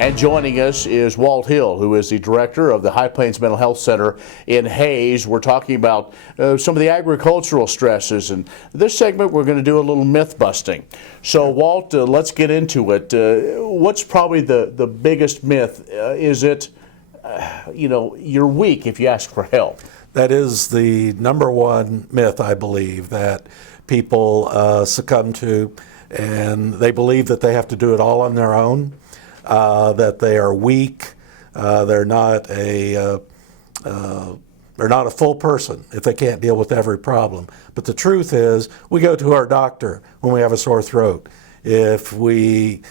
And joining us is Walt Hill, who is the director of the High Plains Mental Health Center in Hays. We're talking about some of the agricultural stresses, and this segment we're going to do a little myth busting. So Walt, let's get into it. What's probably the biggest myth? Is it, you're weak if you ask for help? That is the number one myth, I believe, that people succumb to, and they believe that they have to do it all on their own. That they are weak, they're not a full person if they can't deal with every problem. But the truth is, we go to our doctor when we have a sore throat. If we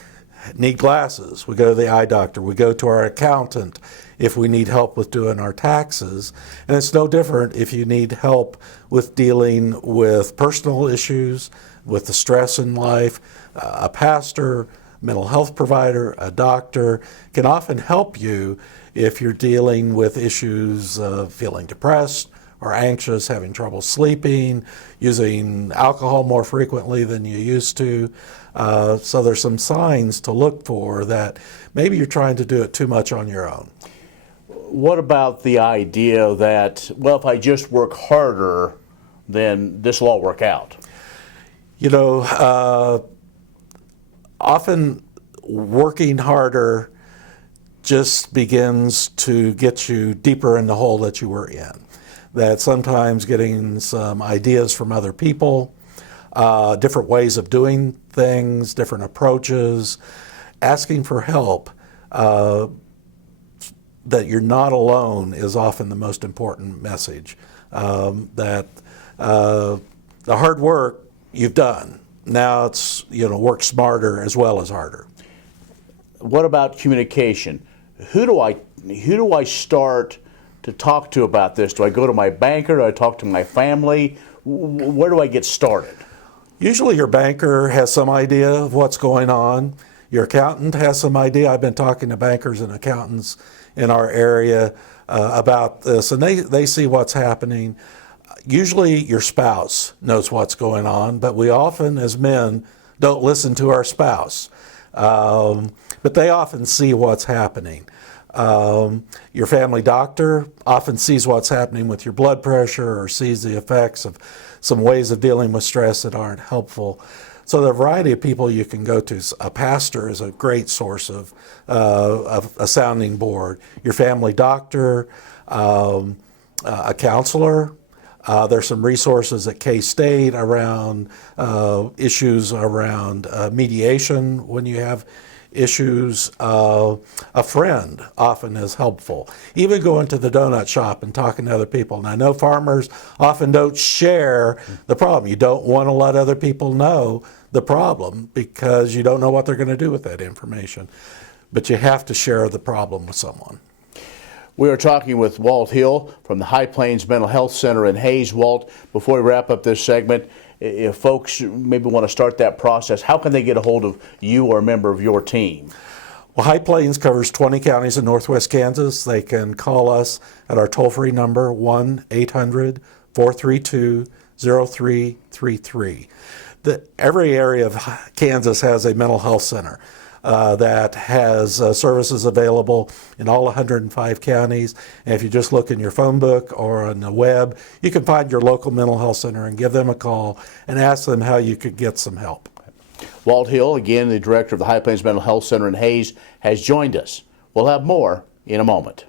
need glasses, we go to the eye doctor. We go to our accountant if we need help with doing our taxes. And it's no different if you need help with dealing with personal issues, with the stress in life. A pastor, mental health provider, a doctor can often help you if you're dealing with issues of feeling depressed or anxious, having trouble sleeping, using alcohol more frequently than you used to. So there's some signs to look for that maybe you're trying to do it too much on your own. What about the idea that, well, if I just work harder, then this will all work out? Often working harder just begins to get you deeper in the hole that you were in. That sometimes getting some ideas from other people, different ways of doing things, different approaches, asking for help, that you're not alone is often the most important message. That the hard work you've done. Now it's, work smarter as well as harder. What about communication? Who do I start to talk to about this? Do I go to my banker? Do I talk to my family? Where do I get started? Usually your banker has some idea of what's going on. Your accountant has some idea. I've been talking to bankers and accountants in our area about this, and they see what's happening. Usually your spouse knows what's going on, but we often, as men, don't listen to our spouse. But they often see what's happening. Your family doctor often sees what's happening with your blood pressure or sees the effects of some ways of dealing with stress that aren't helpful. So there are a variety of people you can go to. A pastor is a great source of a sounding board. Your family doctor, a counselor. There's some resources at K-State around issues around mediation when you have issues. A friend often is helpful. Even going to the donut shop and talking to other people. And I know farmers often don't share the problem. You don't want to let other people know the problem because you don't know what they're going to do with that information. But you have to share the problem with someone. We are talking with Walt Hill from the High Plains Mental Health Center in Hays. Walt, before we wrap up this segment, if folks maybe want to start that process, how can they get a hold of you or a member of your team? Well, High Plains covers 20 counties in northwest Kansas. They can call us at our toll-free number, 1-800-432-0333. Every area of Kansas has a mental health center that has services available in all 105 counties. And if you just look in your phone book or on the web, you can find your local mental health center and give them a call and ask them how you could get some help. Walt Hill, again, the director of the High Plains Mental Health Center in Hays, has joined us. We'll have more in a moment.